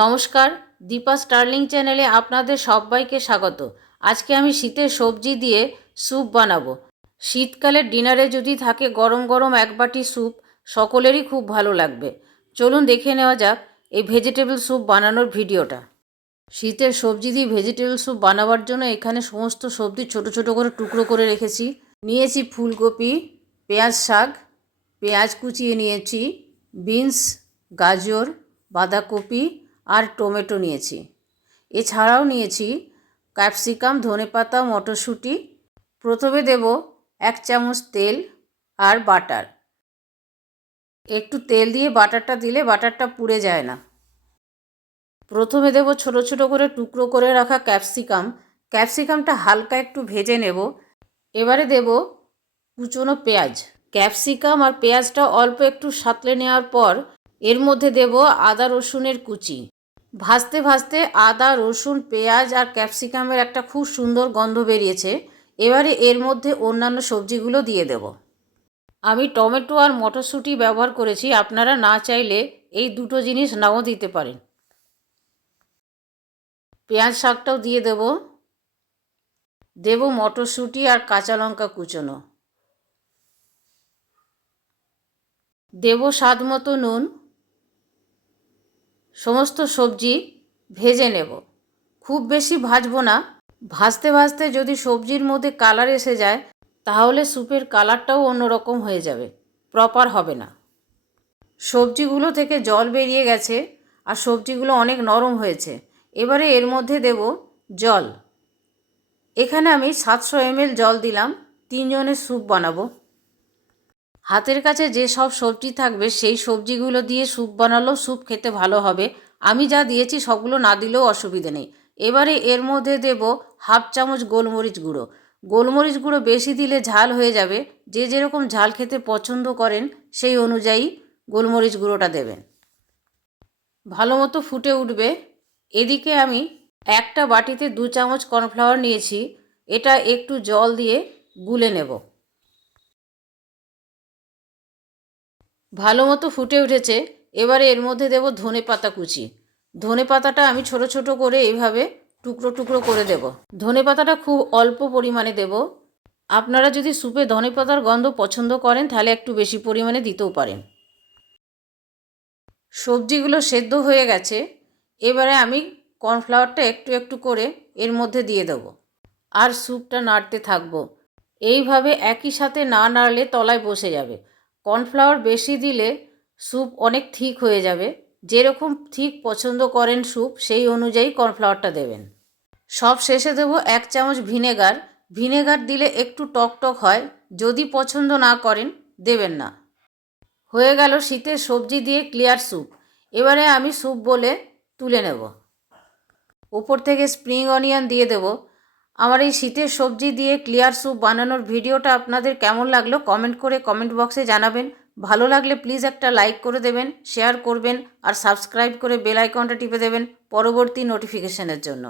নমস্কার, দীপা স্টার্লিং চ্যানেলে আপনাদের সবাইকে স্বাগত। আজকে আমি শীতের সবজি দিয়ে স্যুপ বানাবো। শীতকালের ডিনারে যদি থাকে গরম গরম এক বাটি স্যুপ, সকলেরই খুব ভালো লাগবে। চলুন দেখে নেওয়া যাক এই ভেজিটেবল স্যুপ বানানোর ভিডিওটা। শীতের সবজি দিয়ে ভেজিটেবল স্যুপ বানাবার জন্য এখানে সমস্ত সবজি ছোট ছোট করে টুকরো করে রেখেছি। নিয়েছি ফুলকপি, পেঁয়াজ শাক, পেঁয়াজ কুচিয়ে নিয়েছি, বিনস, গাজর, বাঁধাকপি আর টমেটো নিয়েছি। এছাড়াও নিয়েছি ক্যাপসিকাম, ধনেপাতা, মটরশুঁটি। প্রথমে দেব এক চামচ তেল আর বাটার। একটু তেল দিয়ে বাটারটা দিলে বাটারটা পুড়ে যায় না। প্রথমে দেব ছোট ছোট করে টুকরো করে রাখা ক্যাপসিকাম। ক্যাপসিকামটা হালকা একটু ভেজে নেব। এবারে দেব কুচনো পেঁয়াজ। ক্যাপসিকাম আর পেঁয়াজটা অল্প একটু সাঁতলে নেওয়ার পর এর মধ্যে দেব আদা রসুনের কুচি। ভাজতে ভাজতে আদা, রসুন, পেঁয়াজ আর ক্যাপসিকামের একটা খুব সুন্দর গন্ধ বেরিয়েছে। এবারে এর মধ্যে অন্যান্য সবজিগুলো দিয়ে দেব। আমি টমেটো আর মটরশুঁটি ব্যবহার করেছি। আপনারা না চাইলে এই দুটো জিনিস নাও দিতে পারেন। পেঁয়াজ শাকটাও দিয়ে দেব। দেব মটরশুঁটি আর কাঁচা লঙ্কা কুচোনো। দেব স্বাদ মতো নুন। সমস্ত সবজি ভেজে নেব। খুব বেশি ভাজবো না। ভাজতে ভাজতে যদি সবজির মধ্যে কালার এসে যায়, তাহলে স্যুপের কালারটাও অন্যরকম হয়ে যাবে। প্রপার হবে না। সবজিগুলো থেকে জল বেরিয়ে গেছে আর সবজিগুলো অনেক নরম হয়েছে। এবারে এর মধ্যে দেব জল। এখানে আমি সাতশো এমএল জল দিলাম। তিনজনের স্যুপ বানাবো। হাতের কাছে যে সব সবজি থাকবে, সেই সবজিগুলো দিয়ে স্যুপ বানালেও স্যুপ খেতে ভালো হবে। আমি যা দিয়েছি, সবগুলো না দিলেও অসুবিধে নেই। এবারে এর মধ্যে দেব হাফ চামচ গোলমরিচ গুঁড়ো। গোলমরিচ গুঁড়ো বেশি দিলে ঝাল হয়ে যাবে। যে যেরকম ঝাল খেতে পছন্দ করেন, সেই অনুযায়ী গোলমরিচ গুঁড়োটা দেবেন। ভালো মতো ফুটে উঠবে। এদিকে আমি একটা বাটিতে দু চামচ কর্নফ্লাওয়ার নিয়েছি। এটা একটু জল দিয়ে গুলে নেব। ভালো মতো ফুটে উঠেছে, এবারে এর মধ্যে দেব ধনে পাতা কুচি। ধনে পাতাটা আমি ছোট ছোট করে এইভাবে টুকরো টুকরো করে দেব। ধনে পাতাটা খুব অল্প পরিমাণে দেব। আপনারা যদি স্যুপে ধনে পাতার গন্ধ পছন্দ করেন, তাহলে একটু বেশি পরিমাণে দিতেও পারেন। সবজিগুলো সেদ্ধ হয়ে গেছে, এবারে আমি কর্নফ্লাওয়ারটা একটু একটু করে এর মধ্যে দিয়ে দেবো। আর স্যুপটা নাড়তে থাকব। এইভাবে একই সাথে না নাড়লে তলায় বসে যাবে। কর্নফ্লাওয়ার বেশি দিলে স্যুপ অনেক ঠিক হয়ে যাবে। যেরকম ঠিক পছন্দ করেন স্যুপ, সেই অনুযায়ী কর্নফ্লাওয়ারটা দেবেন। সব শেষে দেবো এক চামচ ভিনেগার। ভিনেগার দিলে একটু টক টক হয়। যদি পছন্দ না করেন, দেবেন না। হয়ে গেল শীতের সবজি দিয়ে ক্লিয়ার স্যুপ। এবারে আমি স্যুপ বলে তুলে নেব। ওপর থেকে স্প্রিং অনিয়ন দিয়ে দেব। আমার এই শীতের সবজি দিয়ে ক্লিয়ার স্যুপ বানানোর ভিডিওটা আপনাদের কেমন লাগল কমেন্ট করে কমেন্ট বক্সে জানাবেন। ভালো লাগলে প্লিজ একটা লাইক করে দেবেন শেয়ার করবেন আর সাবস্ক্রাইব করে বেল আইকনটা টিপে দেবেন পরবর্তী নোটিফিকেশনের জন্য।